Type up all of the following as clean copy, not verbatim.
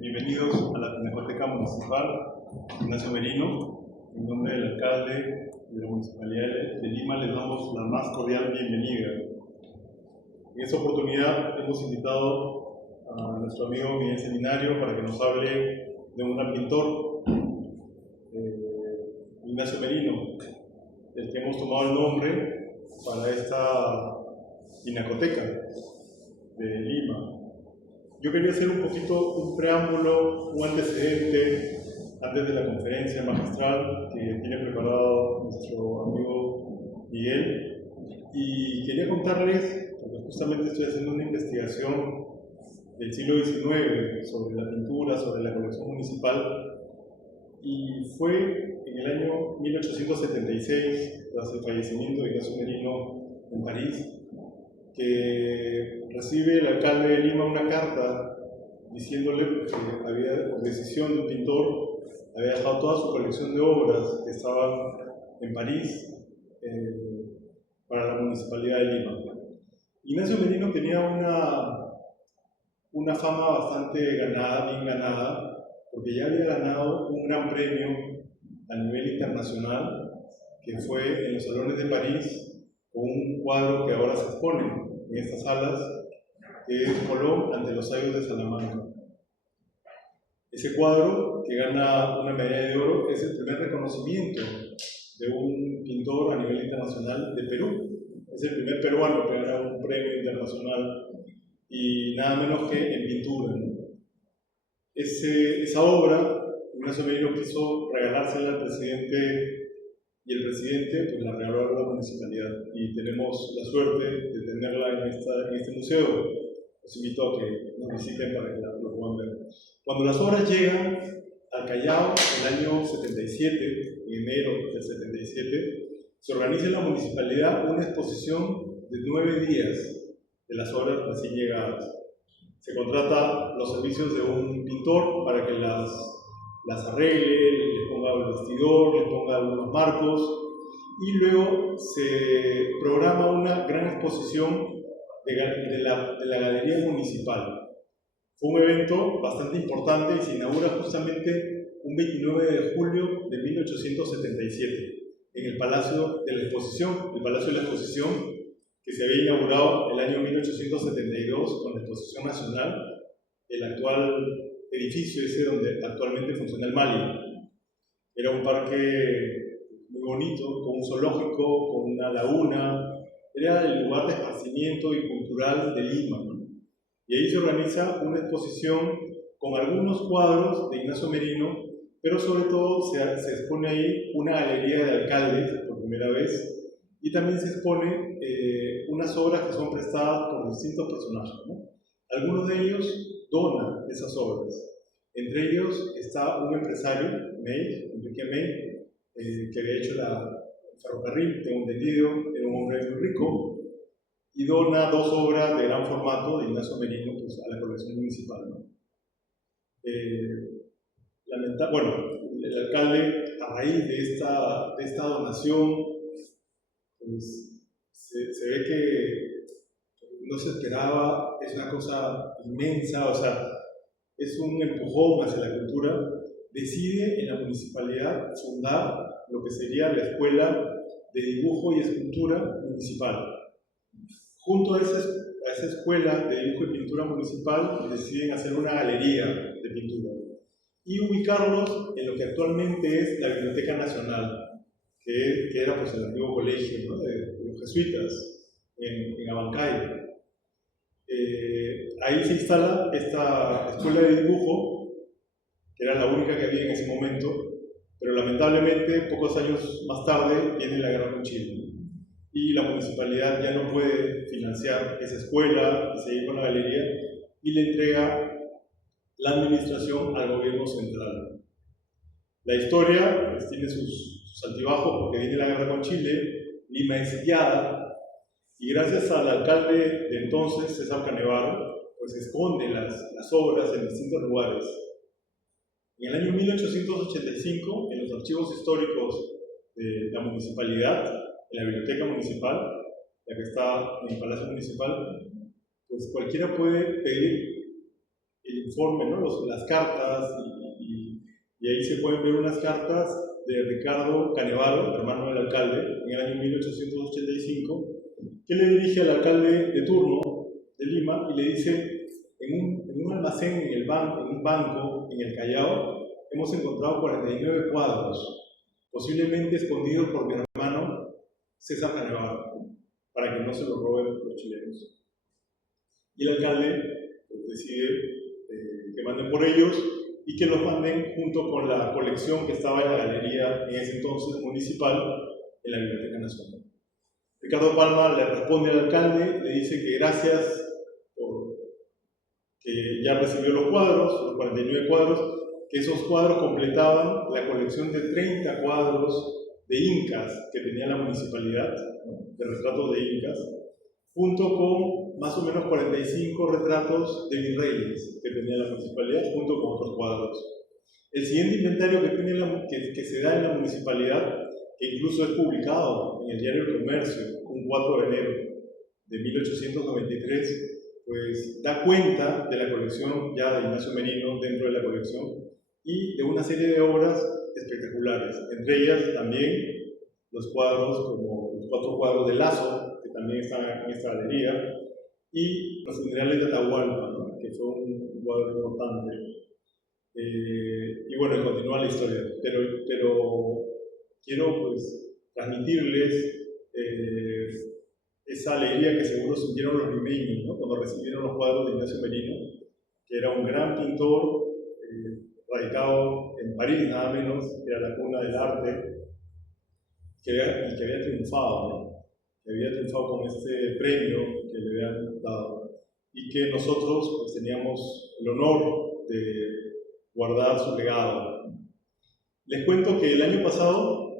Bienvenidos a la Pinacoteca Municipal Ignacio Merino. En nombre del alcalde de la Municipalidad de Lima les damos la más cordial bienvenida. En esta oportunidad hemos invitado a nuestro amigo Miguel Seminario para que nos hable de un gran pintor, Ignacio Merino, del que hemos tomado el nombre para esta Pinacoteca de Lima. Yo quería hacer un poquito un preámbulo, un antecedente antes de la conferencia magistral que tiene preparado nuestro amigo Miguel, y quería contarles, porque justamente estoy haciendo una investigación del siglo XIX sobre la pintura, sobre la colección municipal, y fue en el año 1876, tras el fallecimiento de Ignacio Merino en París, que recibe el alcalde de Lima una carta diciéndole que había, por decisión de un pintor, había dejado toda su colección de obras que estaban en París para la Municipalidad de Lima. Ignacio Merino tenía una fama bastante ganada, bien ganada, porque ya había ganado un gran premio a nivel internacional, que fue en los salones de París, con un cuadro que ahora se expone en estas salas, que es Colón ante los Sayos de Salamanca. Ese cuadro, que gana una medalla de oro, es el primer reconocimiento de un pintor a nivel internacional de Perú. Es el primer peruano que gana un premio internacional, y nada menos que en pintura, ¿no? Esa obra, Ignacio Merino quiso regalársela al presidente, y el presidente pues la regaló a la municipalidad, y tenemos la suerte de tenerla en este museo. Los invito a que nos visiten para que lo puedan ver. Cuando las obras llegan al Callao en el año 77, en enero del 77, se organiza en la municipalidad una exposición de 9 días de las obras recién llegadas. Se contrata los servicios de un pintor para que las arregle, les ponga el vestidor, les ponga algunos marcos, y luego se programa una gran exposición de la Galería Municipal. Fue un evento bastante importante y se inaugura justamente un 29 de julio de 1877 en el Palacio de la Exposición, que se había inaugurado el año 1872 con la Exposición Nacional, el actual edificio ese donde actualmente funciona el Mali. Era un parque muy bonito, con un zoológico, con una laguna. Era el lugar de esparcimiento y cultural de Lima, ¿no? Y ahí se organiza una exposición con algunos cuadros de Ignacio Merino, pero sobre todo se expone ahí una galería de alcaldes por primera vez, y también se expone unas obras que son prestadas por distintos personajes, ¿no? Algunos de ellos donan esas obras. Entre ellos está un empresario, Enrique May, que había hecho el ferrocarril, tengo entendido, era un hombre muy rico, y dona 2 obras de gran formato de Ignacio Merino pues, a la colección municipal, ¿no? El alcalde, a raíz de esta donación, pues, se ve que no se esperaba, es una cosa inmensa, o sea, es un empujón hacia la cultura. Decide en la municipalidad fundar lo que sería la Escuela de Dibujo y Escultura Municipal. Junto a esa escuela de dibujo y pintura municipal deciden hacer una galería de pintura y ubicarlos en lo que actualmente es la Biblioteca Nacional, que era pues, el antiguo colegio, ¿no? de los jesuitas en Abancay. Ahí se instala esta escuela de dibujo, que era la única que había en ese momento, pero lamentablemente pocos años más tarde viene la guerra con Chile, y la municipalidad ya no puede financiar esa escuela y seguir con la galería, y le entrega la administración al gobierno central. La historia pues, tiene sus altibajos, porque viene la guerra con Chile, Lima es sitiada, y gracias al alcalde de entonces, César Canevaro, pues esconde las obras en distintos lugares. En el año 1885, en los archivos históricos de la municipalidad, en la biblioteca municipal, la que está en el Palacio Municipal, pues cualquiera puede pedir el informe, ¿no? Las cartas, y ahí se pueden ver unas cartas de Ricardo Canevaro, hermano del alcalde, en el año 1885, que le dirige al alcalde de turno de Lima y le dice: en un almacén, en un banco en el Callao, hemos encontrado 49 cuadros, posiblemente escondidos por mi hermano César Canevaro, para que no se los roben los chilenos. Y el alcalde pues, decide que manden por ellos y que los manden junto con la colección que estaba en la galería en ese entonces municipal en la Biblioteca Nacional. Ricardo Palma le responde al alcalde, le dice que gracias por que ya recibió los cuadros, los 49 cuadros, que esos cuadros completaban la colección de 30 cuadros de incas que tenía la municipalidad, ¿no? De retratos de incas, junto con más o menos 45 retratos de virreyes que tenía la municipalidad, junto con otros cuadros. El siguiente inventario que se da en la municipalidad, que incluso es publicado en el diario El Comercio, un 4 de enero de 1893, pues da cuenta de la colección ya de Ignacio Merino dentro de la colección y de una serie de obras espectaculares, entre ellas también los cuadros, como los 4 cuadros de Lazo, que también están en esta galería, y los funerales de Atahualpa, ¿no? Que fue un cuadro importante. Y bueno, continúa la historia, pero quiero pues transmitirles esa alegría que seguro sintieron los limeños, ¿no? Cuando recibieron los cuadros de Ignacio Merino, que era un gran pintor radicado en París, nada menos, que era la cuna del arte, que había triunfado, ¿no? Que había triunfado con este premio que le habían dado, y que nosotros pues, teníamos el honor de guardar su legado. Les cuento que el año pasado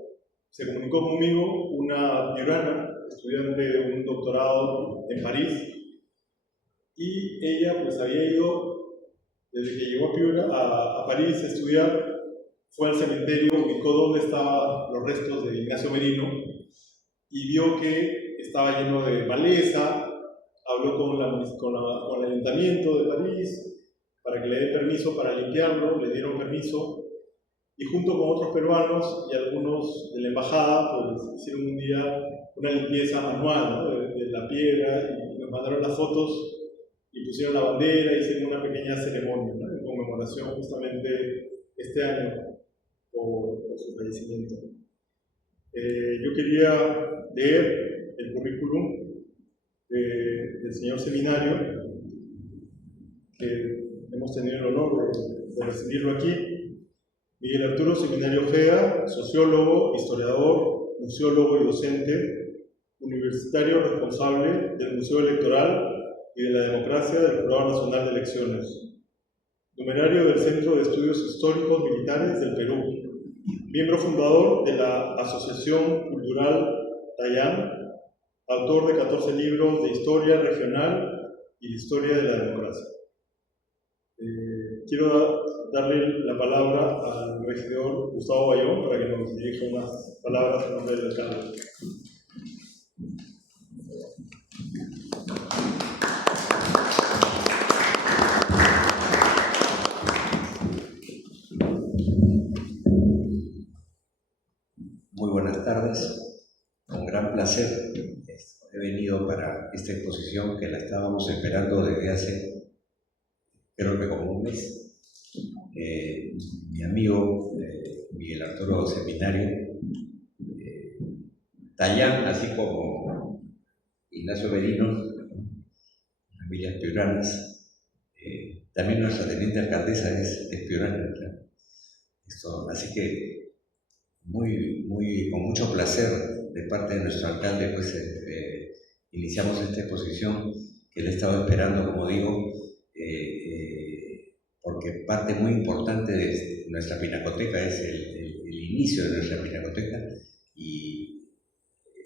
se comunicó conmigo una piurana, estudiante de un doctorado en París, y ella pues había ido, desde que llegó a Piura, a París a estudiar, fue al cementerio, ubicó dónde estaban los restos de Ignacio Merino, y vio que estaba lleno de maleza. Habló con el ayuntamiento de París para que le dé permiso para limpiarlo, le dieron permiso, y junto con otros peruanos y algunos de la embajada, pues hicieron un día una limpieza manual, ¿no? de la piedra, y nos mandaron las fotos y pusieron la bandera, hicieron una pequeña ceremonia, ¿no? En conmemoración justamente este año por su fallecimiento. Yo quería leer el currículum del señor Seminario, que hemos tenido el honor de recibirlo aquí. Miguel Arturo Seminario Ojeda, sociólogo, historiador, museólogo y docente, universitario responsable del Museo Electoral y de la Democracia del Jurado Nacional de Elecciones, numerario del Centro de Estudios Históricos Militares del Perú, miembro fundador de la Asociación Cultural Tayán, autor de 14 libros de historia regional y de historia de la democracia. Quiero darle la palabra al regidor Gustavo Bayón para que nos dirija unas palabras en nombre del alcalde. Muy buenas tardes, con gran placer he venido para esta exposición que la estábamos esperando desde hace creo que como un mes. Mi amigo Miguel Arturo Seminario, Tayán, así como Ignacio Merino, familias piuranas, también nuestra teniente alcaldesa es piurana, ¿no? Así que con mucho placer de parte de nuestro alcalde, pues iniciamos esta exposición que él estaba esperando, como digo, porque parte muy importante de nuestra pinacoteca es el inicio de nuestra pinacoteca, y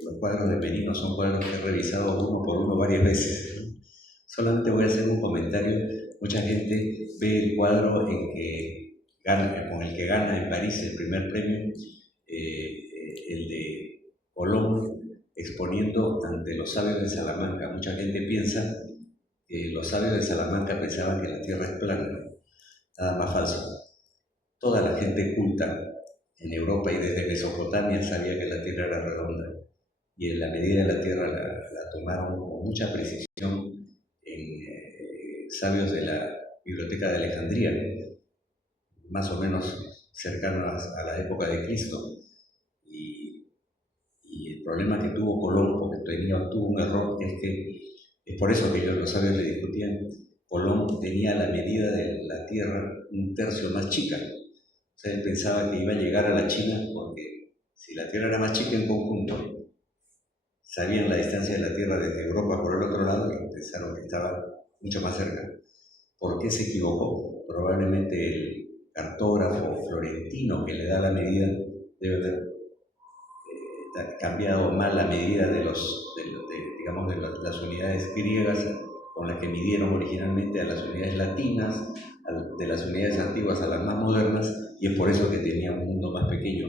los cuadros de Merino son cuadros que he revisado uno por uno varias veces. Solamente voy a hacer un comentario. Mucha gente ve el cuadro con el que gana en París el primer premio, el de Colón exponiendo ante los sabios de Salamanca. Mucha gente piensa los sabios de Salamanca pensaban que la Tierra es plana, nada más falso. Toda la gente culta en Europa y desde Mesopotamia sabía que la Tierra era redonda, y en la medida de la Tierra la tomaron con mucha precisión sabios de la Biblioteca de Alejandría, más o menos cercanos a la época de Cristo. Y el problema que tuvo Colón, porque tuvo un error, es que es por eso que los sabios le discutían. Colón tenía la medida de la Tierra un tercio más chica. O sea, él pensaba que iba a llegar a la China, porque si la Tierra era más chica en conjunto, sabían la distancia de la Tierra desde Europa por el otro lado y pensaron que estaba mucho más cerca. ¿Por qué se equivocó? Probablemente el cartógrafo florentino que le da la medida debe haber cambiado mal la medida de las unidades griegas con las que midieron originalmente a las unidades latinas, de las unidades antiguas a las más modernas, y es por eso que tenía un mundo más pequeño.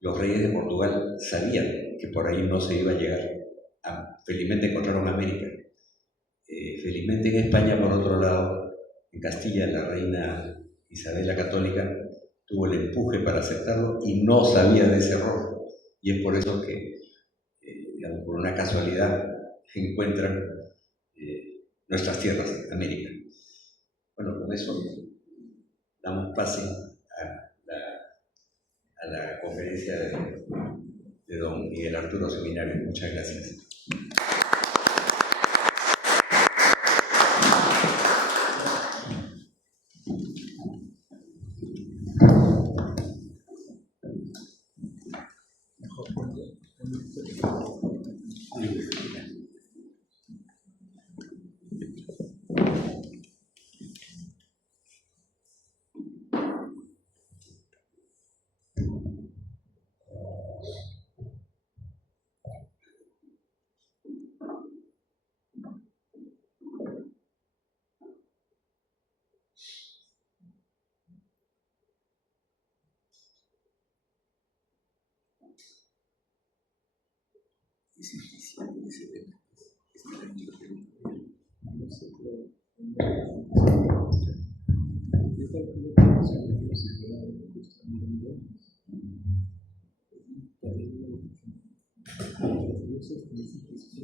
Los reyes de Portugal sabían que por ahí no se iba a llegar. Felizmente encontraron América. Felizmente en España, por otro lado, en Castilla, la reina Isabel la Católica tuvo el empuje para aceptarlo y no sabía de ese error. Y es por eso que, digamos, por una casualidad, encuentran nuestras tierras, América. Bueno, con eso damos pase a la conferencia de don Miguel Arturo Seminario. Muchas gracias.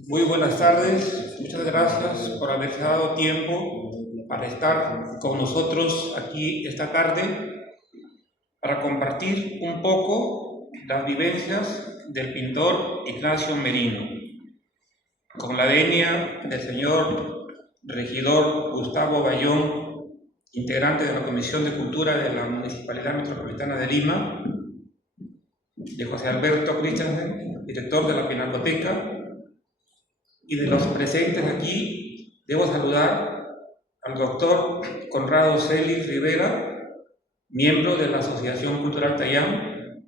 Muy buenas tardes, muchas gracias por haberse dado tiempo para estar con nosotros aquí esta tarde para compartir un poco las vivencias del pintor Ignacio Merino, con la venia del señor regidor Gustavo Bayón, integrante de la Comisión de Cultura de la Municipalidad Metropolitana de Lima, de José Alberto Christensen, director de la Pinacoteca, y de los presentes aquí. Debo saludar al doctor Conrado Celis Rivera, miembro de la Asociación Cultural Tayán,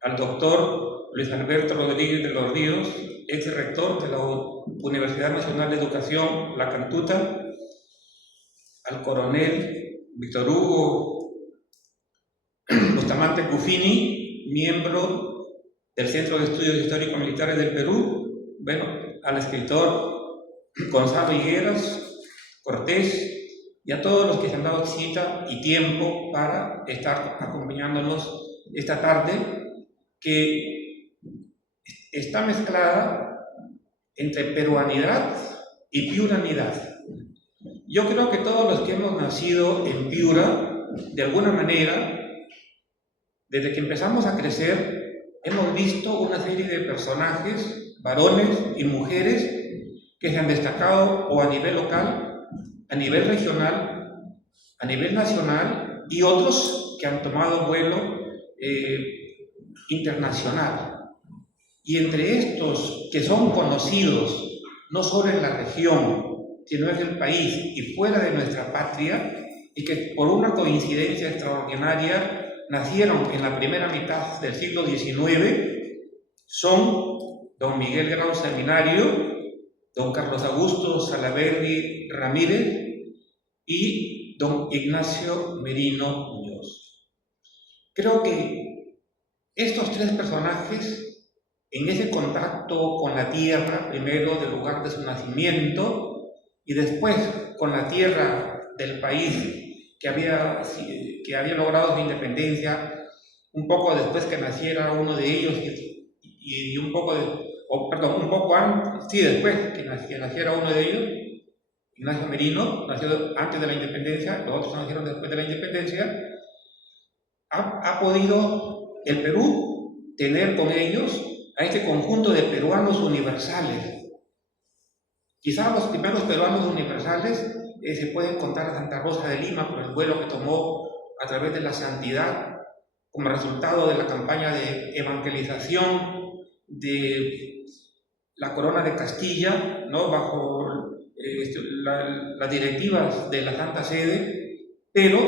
al doctor Luis Alberto Rodríguez de los Ríos, ex rector de la Universidad Nacional de Educación La Cantuta, al coronel Víctor Hugo Bustamante Cuffini, miembro del Centro de Estudios Históricos Militares del Perú, al escritor Gonzalo Higueras Cortés, y a todos los que se han dado cita y tiempo para estar acompañándonos esta tarde, que está mezclada entre peruanidad y piuranidad. Yo creo que todos los que hemos nacido en Piura, de alguna manera, desde que empezamos a crecer, hemos visto una serie de personajes, varones y mujeres, que se han destacado o a nivel local, a nivel regional, a nivel nacional, y otros que han tomado vuelo internacional. Y entre estos que son conocidos no solo en la región, sino en el país y fuera de nuestra patria, y que por una coincidencia extraordinaria nacieron en la primera mitad del siglo XIX, son don Miguel Grau Seminario, don Carlos Augusto Salaverry Ramírez y don Ignacio Merino Muñoz. Creo que estos tres personajes, en ese contacto con la tierra, primero del lugar de su nacimiento y después con la tierra del país que había logrado su independencia, un poco después que naciera uno de ellos y un poco antes, sí, después que naciera uno de ellos, Ignacio Merino, nació antes de la independencia, los otros nacieron después de la independencia, ha podido el Perú tener con ellos a este conjunto de peruanos universales. Quizás los primeros peruanos universales se pueden contar a Santa Rosa de Lima por el vuelo que tomó a través de la santidad como resultado de la campaña de evangelización de la Corona de Castilla, ¿no? Bajo las directivas de la Santa Sede, pero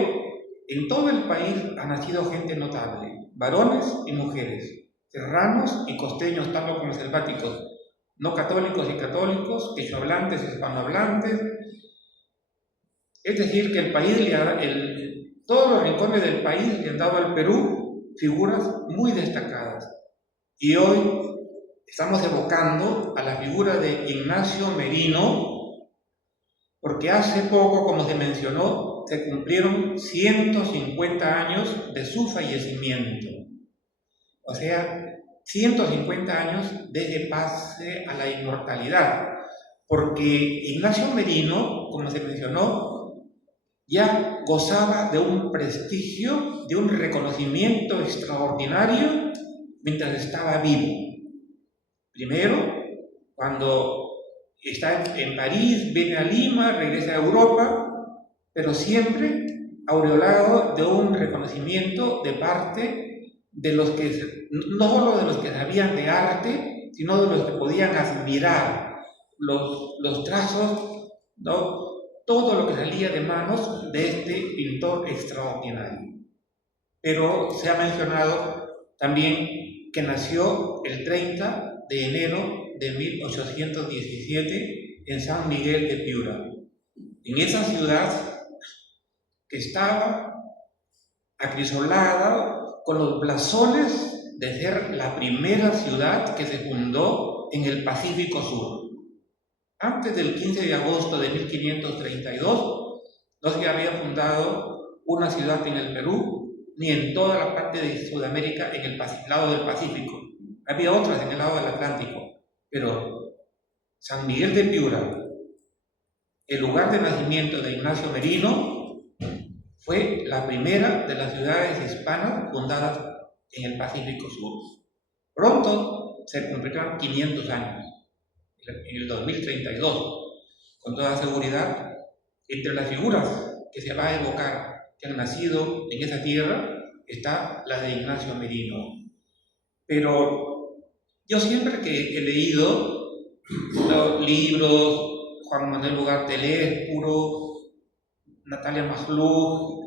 en todo el país ha nacido gente notable, varones y mujeres, serranos y costeños, tanto como selváticos, no católicos y católicos, quechohablantes y hispanohablantes. Es decir, que el país todos los rincones del país le han dado al Perú figuras muy destacadas. Y hoy estamos evocando a la figura de Ignacio Merino, porque hace poco, como se mencionó, se cumplieron 150 años de su fallecimiento. O sea, 150 años desde pase a la inmortalidad, porque Ignacio Merino, como se mencionó, ya gozaba de un prestigio, de un reconocimiento extraordinario mientras estaba vivo. Primero, cuando está en París, viene a Lima, regresa a Europa, pero siempre aureolado de un reconocimiento de parte de los que, no solo de los que sabían de arte, sino de los que podían admirar los trazos, ¿no? Todo lo que salía de manos de este pintor extraordinario. Pero se ha mencionado también que nació el 30 de enero de 1817 en San Miguel de Piura. En esa ciudad que estaba acrisolada con los blasones de ser la primera ciudad que se fundó en el Pacífico Sur. Antes del 15 de agosto de 1532 no se había fundado una ciudad en el Perú ni en toda la parte de Sudamérica en el lado del Pacífico. Había otras en el lado del Atlántico, pero San Miguel de Piura, el lugar de nacimiento de Ignacio Merino, fue la primera de las ciudades hispanas fundadas en el Pacífico Sur. Pronto se cumplirán 500 años, en el 2032. Con toda seguridad, entre las figuras que se va a evocar que han nacido en esa tierra está la de Ignacio Merino. Pero yo siempre que he leído los libros, Juan Manuel Ugarte Lespuro, Natalia Magluf,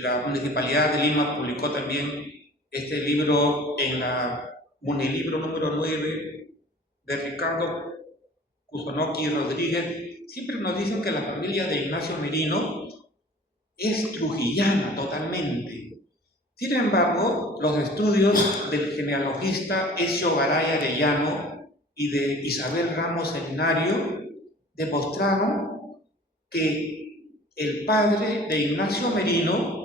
la Municipalidad de Lima publicó también este libro en la Munilibro número 9 de Ricardo Kusonoki Rodríguez. Siempre nos dicen que la familia de Ignacio Merino es trujillana totalmente. Sin embargo, los estudios del genealogista Ezio Garay Arellano y de Isabel Ramos Seminario demostraron que el padre de Ignacio Merino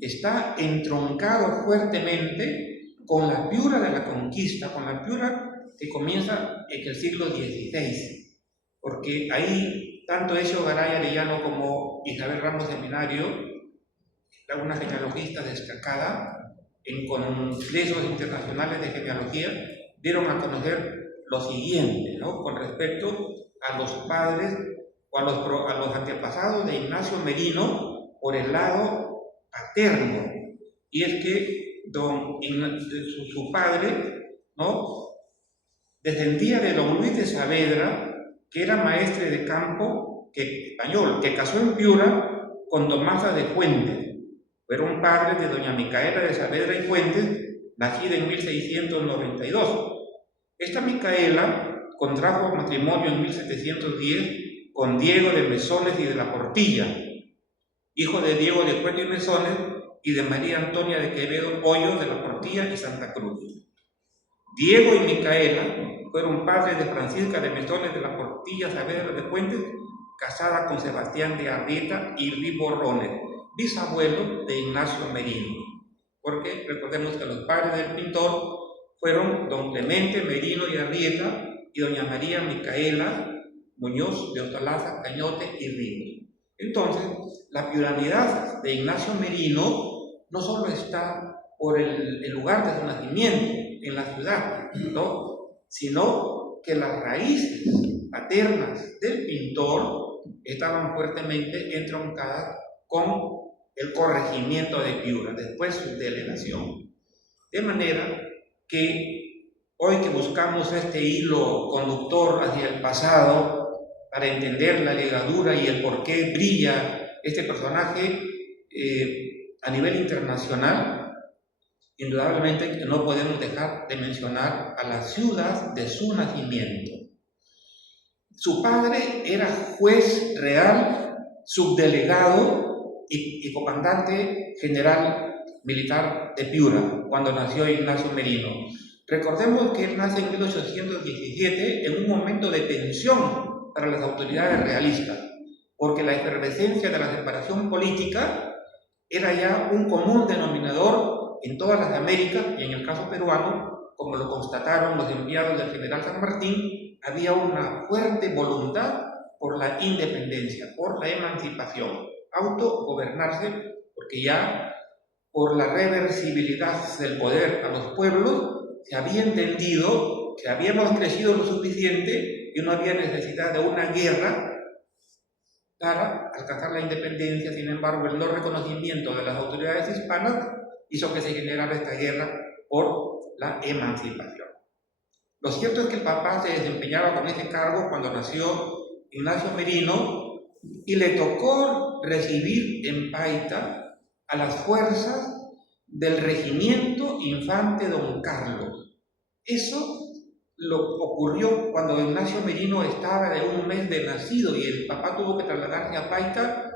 está entroncado fuertemente con la Piura de la Conquista, con la Piura que comienza en el siglo XVI, porque ahí tanto Ezio Garay Arellano como Isabel Ramos Seminario, una genealogista destacada en congresos internacionales de genealogía, dieron a conocer lo siguiente, ¿no? Con respecto a los padres o a los antepasados de Ignacio Merino por el lado paterno, y es que su padre, ¿no?, descendía de don Luis de Saavedra, que era maestre de campo español, que casó en Piura con Tomasa de Fuentes. Era un padre de doña Micaela de Saavedra y Fuentes, nacida en 1692. Esta Micaela contrajo matrimonio en 1710 con Diego de Mesones y de la Portilla, hijo de Diego de Fuentes y Mesones y de María Antonia de Quevedo Hoyos de la Portilla y Santa Cruz. Diego y Micaela fueron padres de Francisca de Mesones de la Portilla Saavedra de Fuentes, casada con Sebastián de Arrieta y Riborrones, bisabuelo de Ignacio Merino, porque recordemos que los padres del pintor fueron don Clemente Merino y Arrieta y doña María Micaela Muñoz de Ostolaza, Cañote y Ríos. Entonces, la piuranidad de Ignacio Merino no solo está por el lugar de su nacimiento, en la ciudad, ¿no?, sino que las raíces paternas del pintor estaban fuertemente entroncadas con el corregimiento de Piura, después su delegación. De manera que hoy que buscamos este hilo conductor hacia el pasado para entender la ligadura y el por qué brilla este personaje a nivel internacional, indudablemente que no podemos dejar de mencionar a la ciudad de su nacimiento. Su padre era juez real, subdelegado y comandante general militar de Piura cuando nació Ignacio Merino. Recordemos que él nace en 1817 en un momento de tensión para las autoridades realistas, porque la efervescencia de la separación política era ya un común denominador en todas las Américas, y en el caso peruano, como lo constataron los enviados del general San Martín, había una fuerte voluntad por la independencia, por la emancipación, autogobernarse, porque ya por la reversibilidad del poder a los pueblos se había entendido que habíamos crecido lo suficiente y no había necesidad de una guerra para alcanzar la independencia. Sin embargo, el no reconocimiento de las autoridades hispanas hizo que se generara esta guerra por la emancipación. Lo cierto es que el papá se desempeñaba con ese cargo cuando nació Ignacio Merino y le tocó recibir en Paita a las fuerzas del regimiento infante Don Carlos. Eso lo ocurrió cuando Ignacio Merino estaba de un mes de nacido y el papá tuvo que trasladarse a Paita.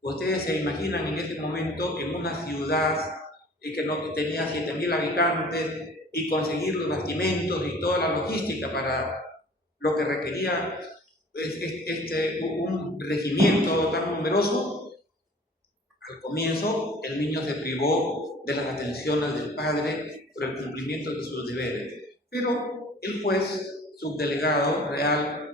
Ustedes se imaginan en ese momento en una ciudad que tenía 7.000 habitantes y conseguir los bastimentos y toda la logística para lo que requería un regimiento tan numeroso. Al comienzo el niño se privó de las atenciones del padre por el cumplimiento de sus deberes, pero el juez subdelegado real,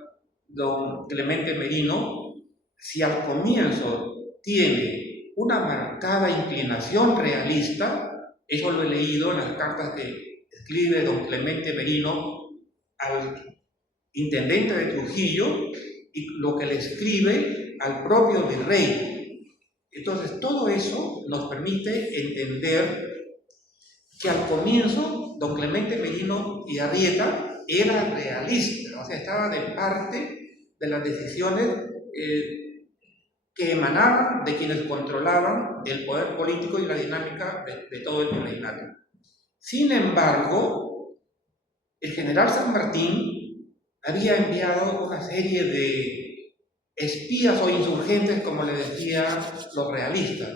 don Clemente Merino, si al comienzo tiene una marcada inclinación realista, eso lo he leído en las cartas que escribe don Clemente Merino al intendente de Trujillo y lo que le escribe al propio virrey. Entonces, todo eso nos permite entender que al comienzo don Clemente Merino y Arrieta era realista, o sea, estaba de parte de las decisiones que emanaban de quienes controlaban el poder político y la dinámica de todo el virreinato. Sin embargo, el general San Martín había enviado una serie de espías o insurgentes, como le decían los realistas,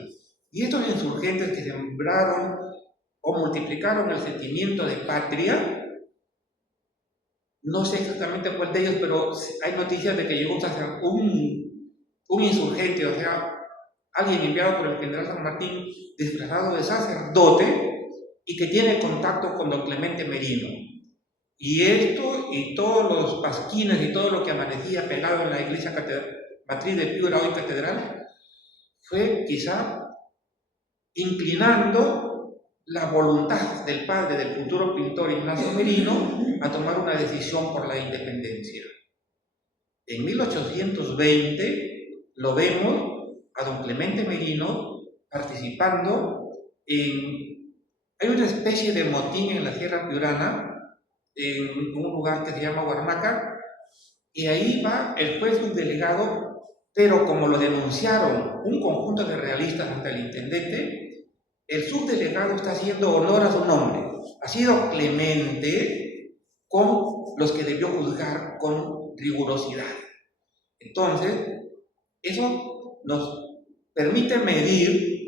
y estos insurgentes que sembraron o multiplicaron el sentimiento de patria, no sé exactamente cuál de ellos, pero hay noticias de que llegó un insurgente, o sea, alguien enviado por el general San Martín disfrazado de sacerdote y que tiene contacto con don Clemente Merino. Y esto y todos los pasquines y todo lo que amanecía pegado en la iglesia matriz de Piura, hoy catedral, fue quizá inclinando la voluntad del padre del futuro pintor Ignacio Merino a tomar una decisión por la independencia. En 1820 lo vemos a don Clemente Merino participando hay una especie de motín en la Sierra Piurana, en un lugar que se llama Huarmaca, y ahí va el juez subdelegado, pero como lo denunciaron un conjunto de realistas ante el intendente, el subdelegado está haciendo honor a su nombre. Ha sido clemente con los que debió juzgar con rigurosidad. Entonces, eso nos permite medir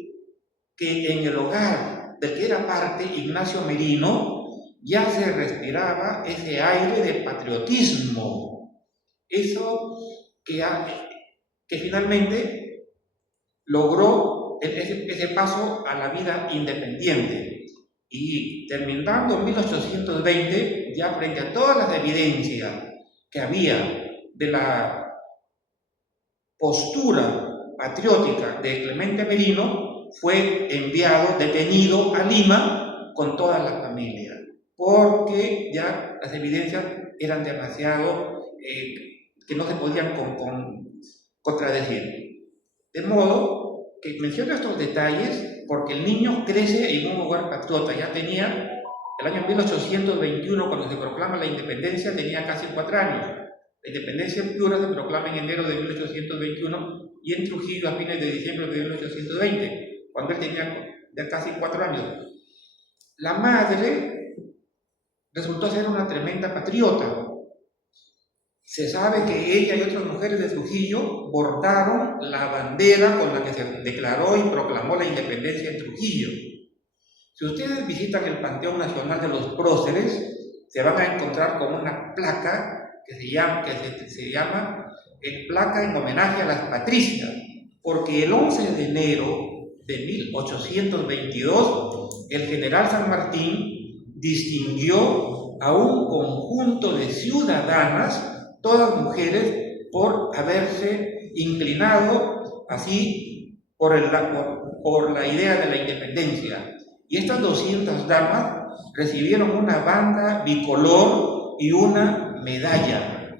que en el hogar del que era parte Ignacio Merino ya se respiraba ese aire de patriotismo, eso que que finalmente logró ese paso a la vida independiente. Y terminando en 1820, ya frente a todas las evidencias que había de la postura patriótica de Clemente Merino, fue enviado, detenido a Lima con toda la familia, porque ya las evidencias eran demasiado que no se podían contradecir. De modo que menciono estos detalles porque el niño crece en un hogar patriota. Ya tenía, el año 1821, cuando se proclama la independencia, tenía casi 4 años. La independencia en Piura se proclama en enero de 1821 y en Trujillo a fines de diciembre de 1820, cuando él tenía ya casi 4 años. La madre resultó ser una tremenda patriota. Se sabe que ella y otras mujeres de Trujillo bordaron la bandera con la que se declaró y proclamó la independencia en Trujillo. Si ustedes visitan el Panteón Nacional de los Próceres, se van a encontrar con una placa que se llama placa en homenaje a las patricias, porque el 11 de enero de 1822 el general San Martín distinguió a un conjunto de ciudadanas, todas mujeres, por haberse inclinado así por la idea de la independencia. Y estas 200 damas recibieron una banda bicolor y una medalla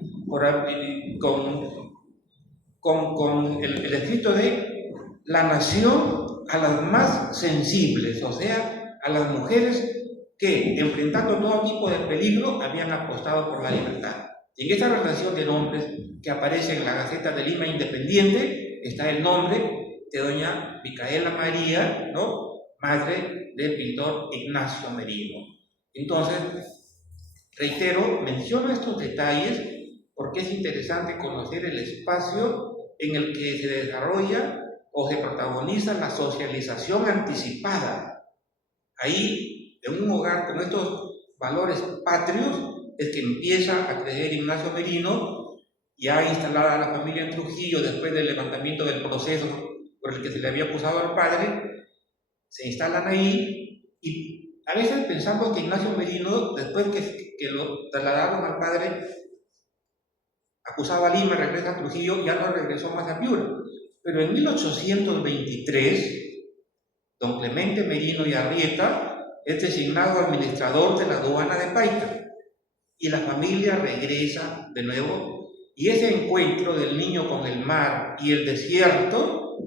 con el escrito de la nación a las más sensibles, o sea, a las mujeres que, enfrentando todo tipo de peligro, habían apostado por la libertad. Y en esta relación de nombres que aparece en la Gaceta de Lima Independiente está el nombre de doña Micaela María, ¿no?, madre del pintor Ignacio Merino. Entonces, reitero, menciono estos detalles porque es interesante conocer el espacio en el que se desarrolla o se protagoniza la socialización anticipada. Ahí, en un hogar con estos valores patrios, es que empieza a crecer Ignacio Merino, ya instalada la familia en Trujillo después del levantamiento del proceso por el que se le había acusado al padre. Se instalan ahí y a veces pensamos que Ignacio Merino, después que lo trasladaron al padre acusado a Lima, regresa a Trujillo, ya no regresó más a Piura. Pero en 1823, don Clemente Merino y Arrieta es designado administrador de la aduana de Paita y la familia regresa de nuevo, y ese encuentro del niño con el mar y el desierto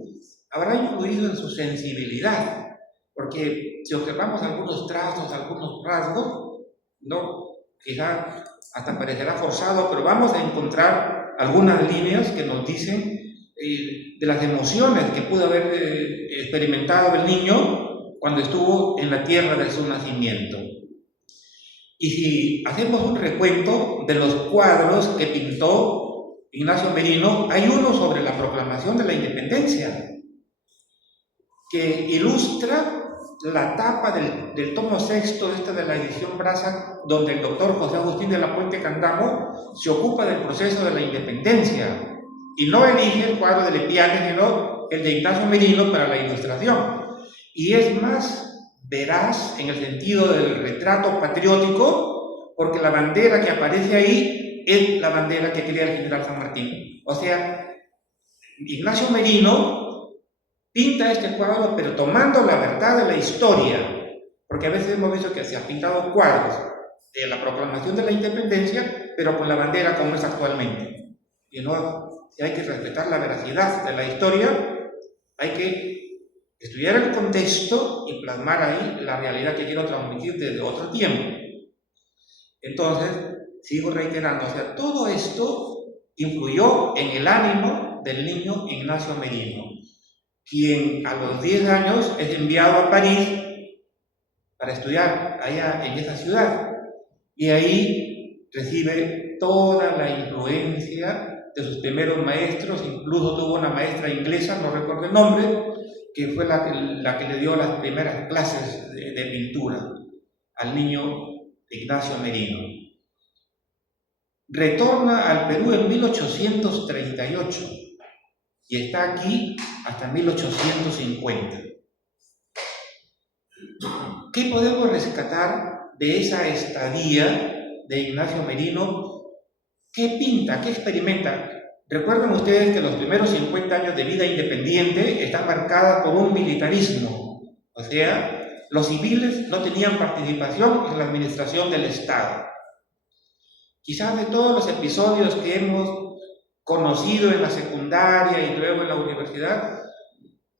habrá influido en su sensibilidad, porque si observamos algunos trazos, algunos rasgos, ¿no?, quizá hasta parecerá forzado, pero vamos a encontrar algunas líneas que nos dicen de las emociones que pudo haber experimentado el niño cuando estuvo en la tierra de su nacimiento. Y si hacemos un recuento de los cuadros que pintó Ignacio Merino, hay uno sobre la proclamación de la independencia, que ilustra la tapa del tomo sexto de la edición Brasa, donde el doctor José Agustín de la Puente Candamo se ocupa del proceso de la independencia y no elige el cuadro de Lepiane, sino el de Ignacio Merino para la ilustración. Y es más veraz en el sentido del retrato patriótico, porque la bandera que aparece ahí es la bandera que crea el general San Martín. O sea, Ignacio Merino pinta este cuadro, pero tomando la verdad de la historia, porque a veces hemos visto que se han pintado cuadros de la proclamación de la independencia, pero con la bandera como es actualmente. Y no, si hay que respetar la veracidad de la historia, hay que estudiar el contexto y plasmar ahí la realidad que quiero transmitir desde otro tiempo. Entonces, sigo reiterando, o sea, todo esto influyó en el ánimo del niño Ignacio Merino, quien a los 10 años es enviado a París para estudiar allá en esa ciudad, y ahí recibe toda la influencia de sus primeros maestros. Incluso tuvo una maestra inglesa, no recuerdo el nombre, que fue la que le dio las primeras clases de pintura al niño Ignacio Merino. Retorna al Perú en 1838 y está aquí hasta 1850. ¿Qué podemos rescatar de esa estadía de Ignacio Merino? ¿Qué pinta? ¿Qué experimenta? Recuerden ustedes que los primeros 50 años de vida independiente están marcados por un militarismo, o sea, los civiles no tenían participación en la administración del Estado. Quizás de todos los episodios que hemos conocido en la secundaria y luego en la universidad,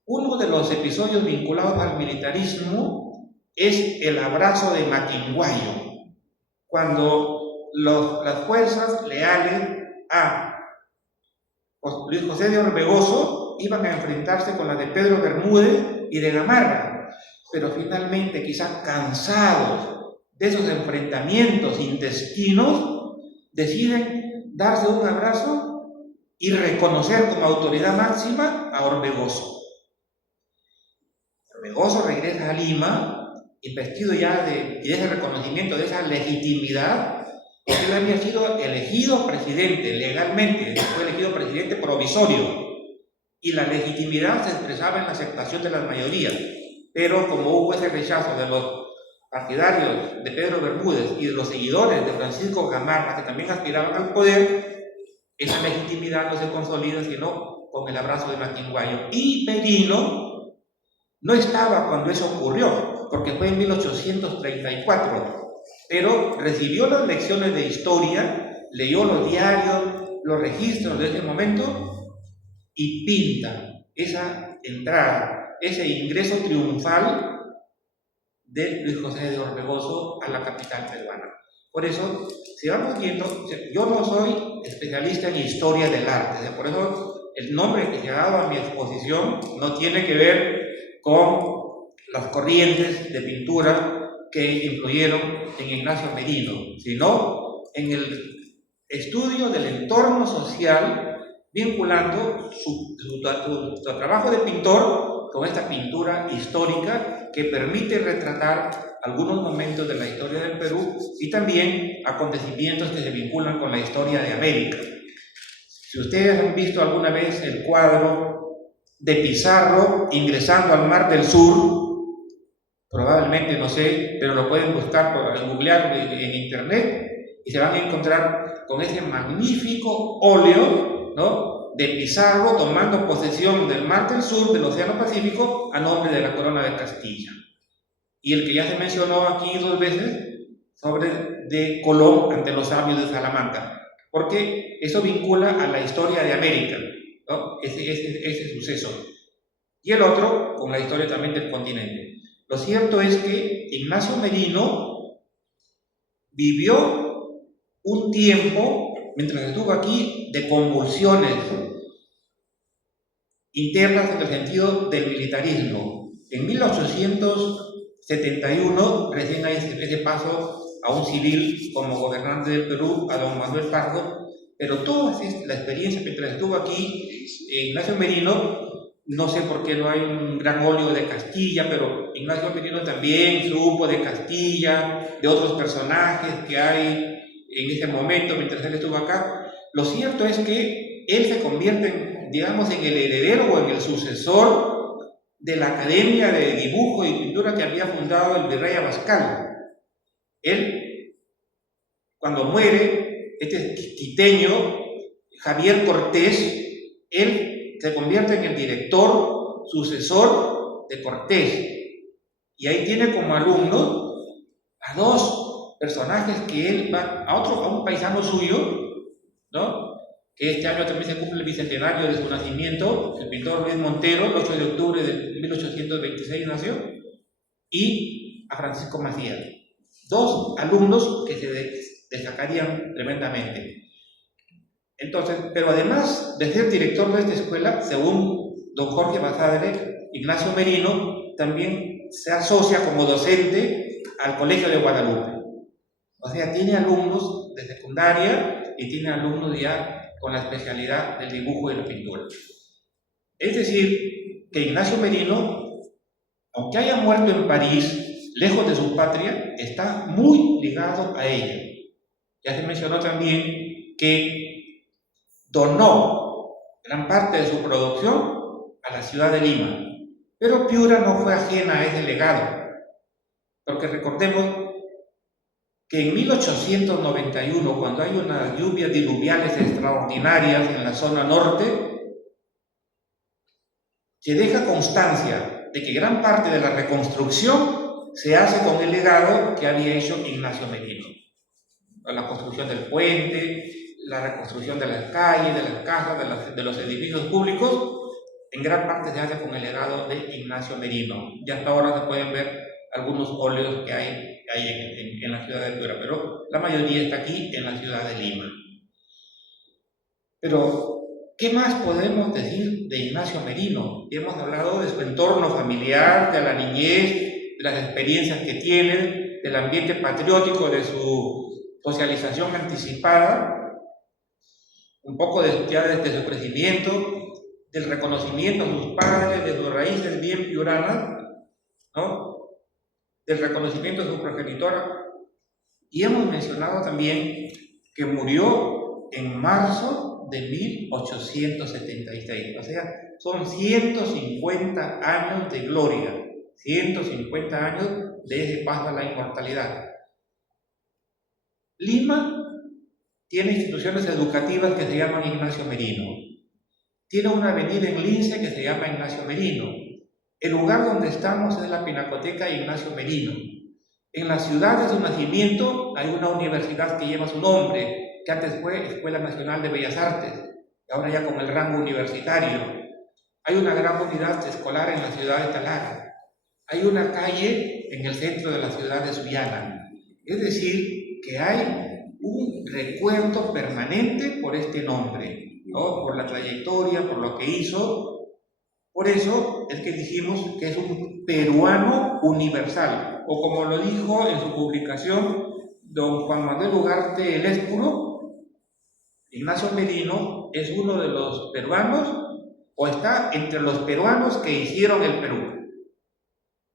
uno de los episodios vinculados al militarismo es el abrazo de Maquinguayo, cuando las fuerzas leales a Luis José de Orbegoso iban a enfrentarse con las de Pedro Bermúdez y de Gamarra, pero finalmente, quizás cansados de esos enfrentamientos intestinos, deciden darse un abrazo y reconocer como autoridad máxima a Orbegoso. Orbegoso regresa a Lima, investido ya de ese reconocimiento, de esa legitimidad. Él había sido elegido presidente legalmente, fue elegido presidente provisorio, y la legitimidad se expresaba en la aceptación de las mayorías, pero como hubo ese rechazo de los partidarios de Pedro Bermúdez y de los seguidores de Francisco Gamarra, que también aspiraban al poder, esa legitimidad no se consolida sino con el abrazo de Maquinguayo. Y Merino no estaba cuando eso ocurrió, porque fue en 1834, pero recibió las lecciones de historia, leyó los diarios, los registros de ese momento y pinta esa entrada, ese ingreso triunfal de Luis José de Orbegoso a la capital peruana. Por eso, si vamos viendo, yo no soy especialista en historia del arte, por eso el nombre que se ha dado a mi exposición no tiene que ver con las corrientes de pintura que influyeron en Ignacio Merino, sino en el estudio del entorno social, vinculando su trabajo de pintor con esta pintura histórica que permite retratar algunos momentos de la historia del Perú y también acontecimientos que se vinculan con la historia de América. Si ustedes han visto alguna vez el cuadro de Pizarro ingresando al Mar del Sur, probablemente, no sé, pero lo pueden buscar, googlear en internet y se van a encontrar con ese magnífico óleo, ¿no?, de Pizarro tomando posesión del Mar del Sur, del Océano Pacífico, a nombre de la Corona de Castilla. Y el que ya se mencionó aquí 2 veces, sobre de Colón ante los sabios de Salamanca, porque eso vincula a la historia de América, ¿no?, ese suceso. Y el otro con la historia también del continente. Lo cierto es que Ignacio Merino vivió un tiempo, mientras estuvo aquí, de convulsiones internas en el sentido del militarismo. En 1871 recién hay ese paso a un civil como gobernante del Perú, a don Manuel Pardo, pero toda la experiencia mientras estuvo aquí, Ignacio Merino, no sé por qué no hay un gran óleo de Castilla, pero Ignacio Merino también supo de Castilla, de otros personajes que hay en ese momento mientras él estuvo acá. Lo cierto es que él se convierte, digamos, en el heredero o en el sucesor de la Academia de Dibujo y Pintura que había fundado el virrey Abascal. Él, cuando muere, este quiteño, Javier Cortés, él se convierte en el director, sucesor de Cortés. Y ahí tiene como alumnos a 2 personajes que él va, a un paisano suyo, ¿no?, que este año también se cumple el bicentenario de su nacimiento, el pintor Luis Montero, el 8 de octubre de 1826 nació, y a Francisco Macías. 2 alumnos que se destacarían tremendamente. Entonces, pero además de ser director de esta escuela, según don Jorge Basadre, Ignacio Merino también se asocia como docente al Colegio de Guadalupe. O sea, tiene alumnos de secundaria y tiene alumnos ya con la especialidad del dibujo y la pintura. Es decir, que Ignacio Merino, aunque haya muerto en París, lejos de su patria, está muy ligado a ella. Ya se mencionó también que donó gran parte de su producción a la ciudad de Lima. Pero Piura no fue ajena a ese legado, porque recordemos que en 1891, cuando hay unas lluvias diluviales extraordinarias en la zona norte, se deja constancia de que gran parte de la reconstrucción se hace con el legado que había hecho Ignacio Merino. La construcción del puente, la reconstrucción de las calles, de las casas, de los edificios públicos, en gran parte se hace con el legado de Ignacio Merino. Y hasta ahora se pueden ver algunos óleos que hay en la ciudad de Piura, pero la mayoría está aquí en la ciudad de Lima. Pero, ¿qué más podemos decir de Ignacio Merino? Hemos hablado de su entorno familiar, de la niñez, de las experiencias que tiene, del ambiente patriótico, de su socialización anticipada, un poco ya desde su crecimiento, del reconocimiento a sus padres, de sus raíces bien piuranas, ¿no? Del reconocimiento a su progenitora. Y hemos mencionado también que murió en marzo de 1876, o sea, son 150 años de gloria, 150 años de ese paso a la inmortalidad. Lima tiene instituciones educativas que se llaman Ignacio Merino. Tiene una avenida en Lince que se llama Ignacio Merino. El lugar donde estamos es la Pinacoteca Ignacio Merino. En la ciudad de su nacimiento hay una universidad que lleva su nombre, que antes fue Escuela Nacional de Bellas Artes, ahora ya con el rango universitario. Hay una gran unidad escolar en la ciudad de Talara. Hay una calle en el centro de la ciudad de Sullana. Es decir, que hay un recuerdo permanente por este nombre, ¿no? Por la trayectoria, por lo que hizo. Por eso es que dijimos que es un peruano universal, o como lo dijo en su publicación don Juan Manuel Ugarte el Espuro, Ignacio Merino es uno de los peruanos, o está entre los peruanos que hicieron el Perú.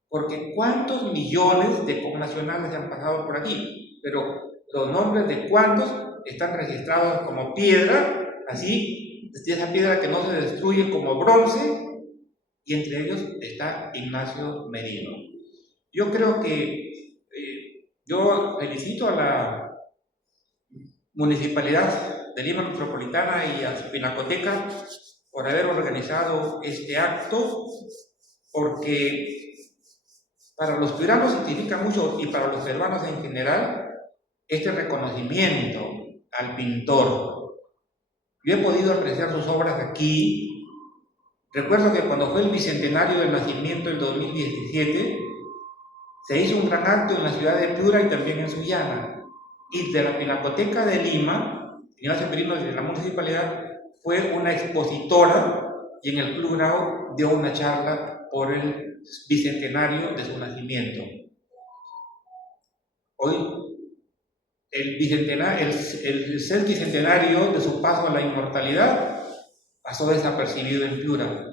Porque ¿cuántos millones de connacionales han pasado por aquí? Pero los nombres de cuántos están registrados como piedra, así, de esa piedra que no se destruye, como bronce, y entre ellos está Ignacio Merino. Yo creo que yo felicito a la Municipalidad de Lima Metropolitana y a su Pinacoteca por haber organizado este acto, porque para los piuranos significa mucho, y para los peruanos en general, este reconocimiento al pintor. Yo he podido apreciar sus obras aquí. Recuerdo que cuando fue el bicentenario del nacimiento, el 2017, se hizo un gran acto en la ciudad de Piura y también en Sullana. Y de la Pinacoteca de Lima, Ignacio Merino de la municipalidad, fue una expositora y en el Club Grau dio una charla por el bicentenario de su nacimiento. Hoy, el ser bicentenario de su paso a la inmortalidad pasó desapercibido en Piura.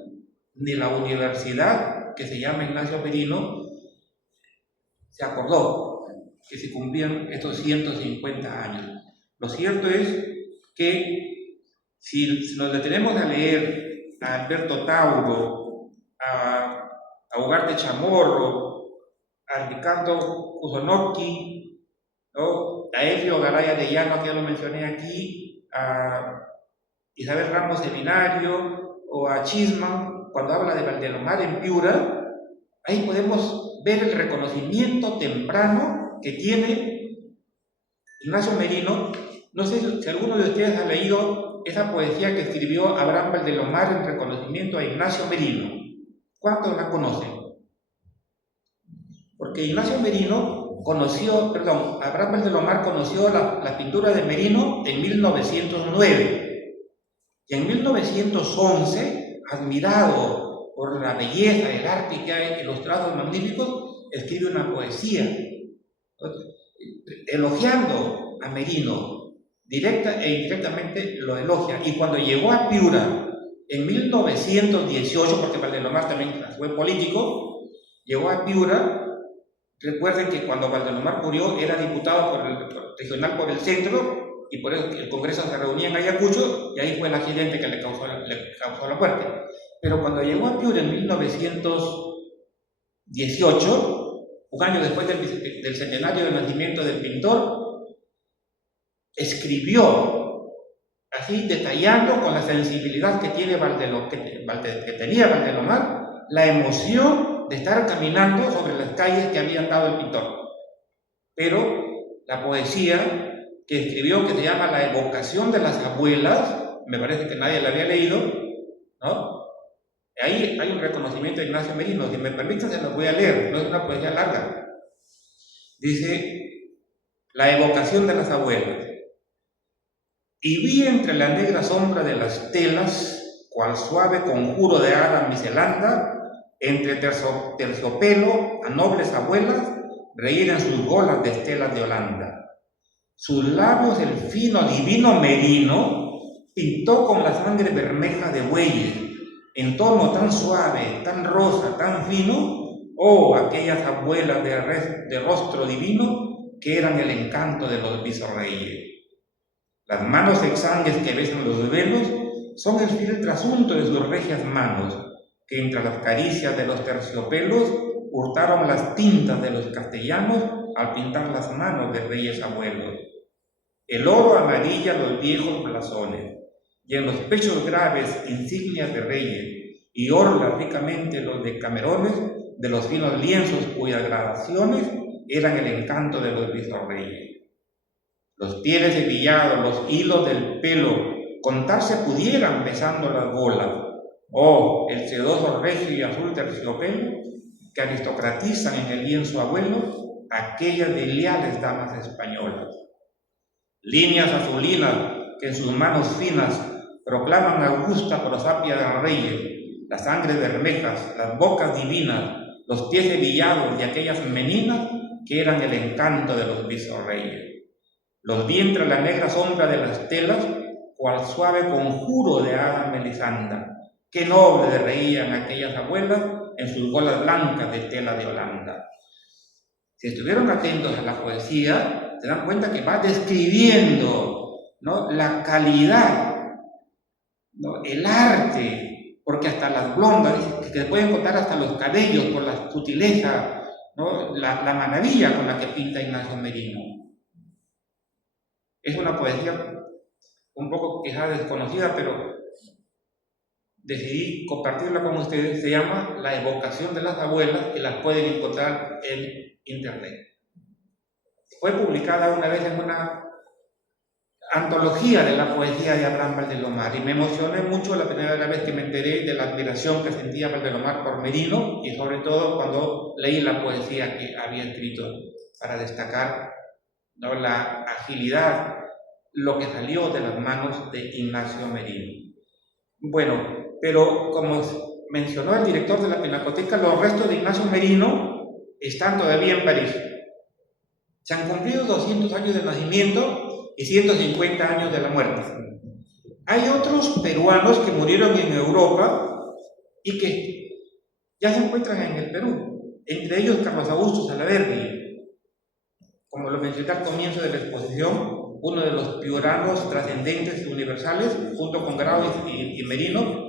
Ni la universidad, que se llama Ignacio Merino, se acordó que se cumplían estos 150 años. Lo cierto es que si nos detenemos a leer a Alberto Tauro, a Ugarte Chamorro, a Ricardo Kusonoki, ¿no? A Elio Garay Arellano, que ya lo mencioné aquí, a Isabel Ramos Seminario o a Chisman, cuando habla de Valdelomar en Piura, ahí podemos ver el reconocimiento temprano que tiene Ignacio Merino. No sé si alguno de ustedes ha leído esa poesía que escribió Abraham Valdelomar en reconocimiento a Ignacio Merino. ¿Cuántos la conocen? Porque Ignacio Merino Abraham Valdelomar conoció la pintura de Merino en 1909. Y en 1911, admirado por la belleza, el arte que hay, los trazos magníficos, escribe una poesía elogiando a Merino, directa e indirectamente lo elogia. Y cuando llegó a Piura en 1918, porque Valdelomar también fue político, llegó a Piura. Recuerden que cuando Valdelomar murió era diputado regional por el centro, y por eso el Congreso se reunía en Ayacucho, y ahí fue el accidente que le causó la muerte. Pero cuando llegó a Piura en 1918, un año después del centenario del nacimiento del pintor, escribió, así detallando con la sensibilidad que tenía Valdelomar, la emoción de estar caminando sobre las calles que habían dado el pintor. Pero la poesía que escribió, que se llama La evocación de las abuelas, me parece que nadie la había leído, ¿no? Ahí hay un reconocimiento de Ignacio Merino. Si me permiten, se lo voy a leer, no es una poesía larga. Dice: La evocación de las abuelas. Y vi entre la negra sombra de las telas, cual suave conjuro de hada miselanda, entre terciopelo a nobles abuelas, reír en sus golas de estelas de Holanda. Sus labios el fino divino Merino pintó con la sangre bermeja de bueyes, en tono tan suave, tan rosa, tan fino, oh, aquellas abuelas de rostro divino que eran el encanto de los visorreyes. Las manos exangues que besan los velos son el fiel trasunto de sus regias manos, que entre las caricias de los terciopelos hurtaron las tintas de los castellanos al pintar las manos de reyes abuelos. El oro amarilla los viejos blasones, y en los pechos graves insignias de reyes, y orla ricamente los decamerones de los finos lienzos cuyas gradaciones eran el encanto de los visorreyes. Los pieles hebillados, los hilos del pelo, contarse pudieran besando las bolas. Oh, el sedoso regio y azul terciopelo que aristocratizan en el lienzo abuelo aquellas de leales damas españolas. Líneas azulinas que en sus manos finas proclaman augusta prosapia de reyes, las sangres bermejas, las bocas divinas, los pies hebillados de aquellas meninas que eran el encanto de los visorreyes. Los vi entre la negra sombra de las telas, cual suave conjuro de hada melisanda. Qué noble reían aquellas abuelas en sus golas blancas de tela de Holanda. Si estuvieron atentos a la poesía, se dan cuenta que va describiendo, ¿no?, la calidad, ¿no?, el arte, porque hasta las blondas, que se pueden contar hasta los cabellos por la sutileza, ¿no?, la maravilla con la que pinta Ignacio Merino. Es una poesía un poco quizá desconocida, pero decidí compartirla con ustedes. Se llama La evocación de las abuelas, y las pueden encontrar en internet. Fue publicada una vez en una antología de la poesía de Abraham Valdelomar, y me emocioné mucho la primera vez que me enteré de la admiración que sentía Valdelomar por Merino, y sobre todo cuando leí la poesía que había escrito, para destacar, ¿no?, la agilidad, lo que salió de las manos de Ignacio Merino. Bueno, pero como mencionó el director de la Pinacoteca, los restos de Ignacio Merino están todavía en París. Se han cumplido 200 años de nacimiento y 150 años de la muerte. Hay otros peruanos que murieron en Europa y que ya se encuentran en el Perú, entre ellos Carlos Augusto Salaverry, como lo mencioné al comienzo de la exposición, uno de los piuranos trascendentes y universales, junto con Grau y Merino.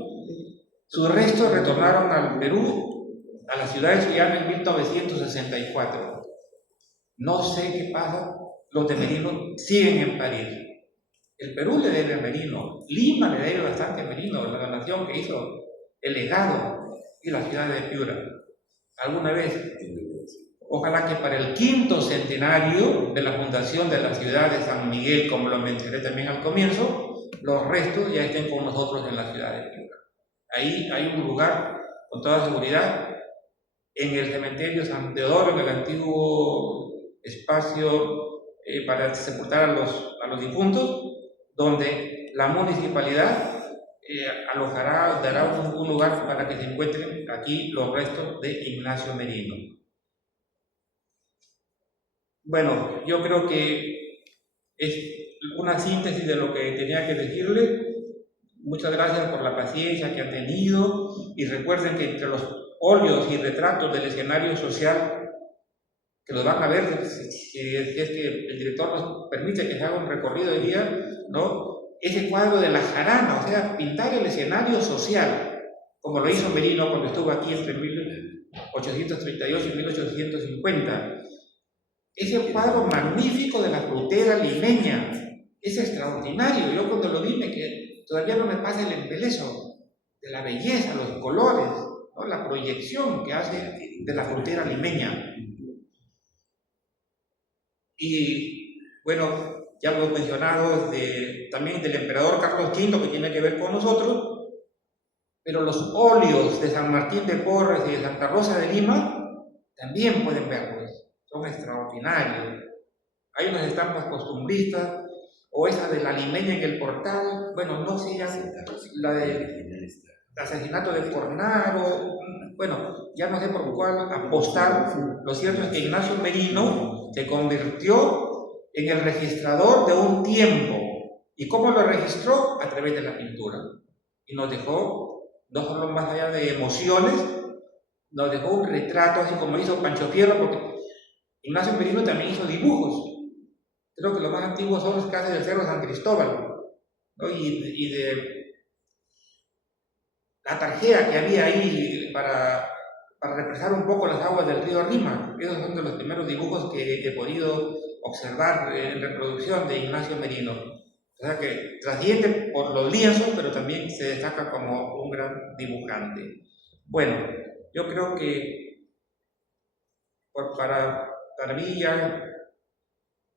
Sus restos retornaron al Perú, a la ciudad de Sullana, en 1964. No sé qué pasa, los de Merino siguen en París. El Perú le debe a Merino, Lima le debe bastante a Merino, la donación que hizo, el legado, y la ciudad de Piura. Alguna vez, ojalá que para el 5º centenario de la fundación de la ciudad de San Miguel, como lo mencioné también al comienzo, los restos ya estén con nosotros en la ciudad de Piura. Ahí hay un lugar, con toda seguridad, en el cementerio San Teodoro, en el antiguo espacio para sepultar a los difuntos, donde la municipalidad alojará, dará un lugar para que se encuentren aquí los restos de Ignacio Merino. Bueno, yo creo que es una síntesis de lo que tenía que decirle. Muchas gracias por la paciencia que han tenido, y recuerden que entre los óleos y retratos del escenario social que los van a ver, si es que el director nos permite que se haga un recorrido de día, ¿no? Ese cuadro de la jarana, o sea, pintar el escenario social, como lo hizo Merino cuando estuvo aquí entre 1838 y 1850. Ese cuadro magnífico de la frutera limeña es extraordinario. Yo cuando lo vi todavía no me pasa el embeleso de la belleza, los colores, ¿no? La proyección que hace de la frutera limeña. Y bueno, ya lo he mencionado también del emperador Carlos V, que tiene que ver con nosotros, pero los óleos de San Martín de Porres y de Santa Rosa de Lima también pueden verlos, son extraordinarios. Hay unas estampas costumbristas, o esa de la limeña en el portal, bueno, no sé, la de asesinato de Cornaro, bueno, ya no sé por cuál apostar. Lo cierto es que Ignacio Merino se convirtió en el registrador de un tiempo. ¿Y cómo lo registró? A través de la pintura. Y nos dejó, no solo más allá de emociones, nos dejó un retrato, así como hizo Pancho Fierro, porque Ignacio Merino también hizo dibujos. Creo que los más antiguos son los casas del Cerro San Cristóbal, ¿no? Y de la tarjea que había ahí para represar un poco las aguas del río Rímac. Esos son de los primeros dibujos que he podido observar en reproducción de Ignacio Merino. O sea que trasciende por los lienzos, pero también se destaca como un gran dibujante. Bueno, yo creo que para mí ya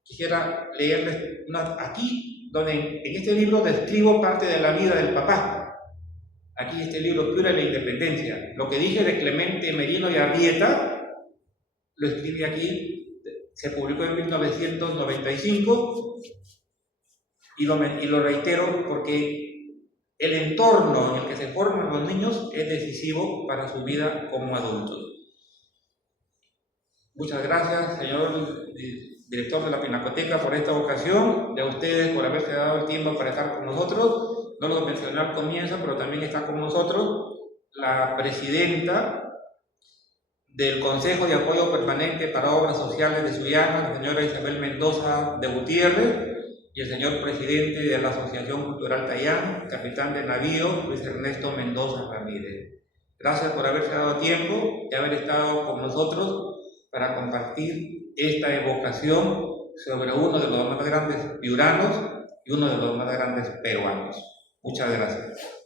quisiera leerles aquí, donde en este libro describo parte de la vida del papá. Aquí este libro, Piura y la Independencia. Lo que dije de Clemente Merino y Arrieta, lo escribí aquí, se publicó en 1995, y lo reitero porque el entorno en el que se forman los niños es decisivo para su vida como adultos. Muchas gracias, señor director de la Pinacoteca, por esta ocasión, y a ustedes por haberse dado el tiempo para estar con nosotros. No lo mencioné al comienzo, pero también está con nosotros la presidenta del Consejo de Apoyo Permanente para Obras Sociales de Sullana, la señora Isabel Mendoza de Gutiérrez, y el señor presidente de la Asociación Cultural Tayán, capitán de navío, Luis Ernesto Mendoza Ramírez. Gracias por haberse dado tiempo y haber estado con nosotros para compartir esta evocación sobre uno de los más grandes piuranos y uno de los más grandes peruanos. Muchas gracias.